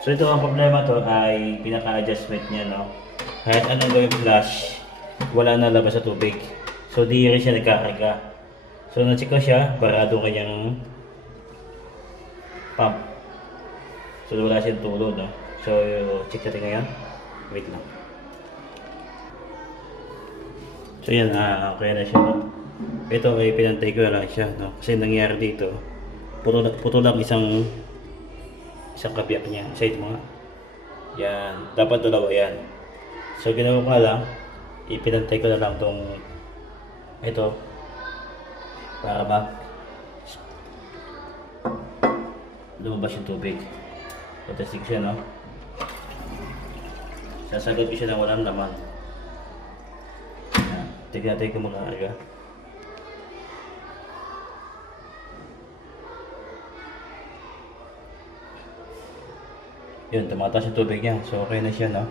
So ito ang problema to ay pinaka-adjustment niya, no? Kahit anong gawing flash, wala na labas sa tubig. So di rin siya nagkakarga. So na-check ko siya, parado kanyang pump. So wala siyang tulo, no? So check natin ngayon. Wait lang. So yan, okay na siya, no? Ito ay pinantay ko na lang siya, no? Kasi nangyari dito, puto lang isang kabiyak niya. Isa ito mga. Yan, dapat dalawa yan. So ginawa ko nga lang, ipinantay ko na lang tong ito para lumabas yung tubig. Patasig siya, no? Sasagot ko siya ng walang laman. Yan. Tignan natin kung makakarga. Yun, tumataas yung tubig niya. So okay na siya, no?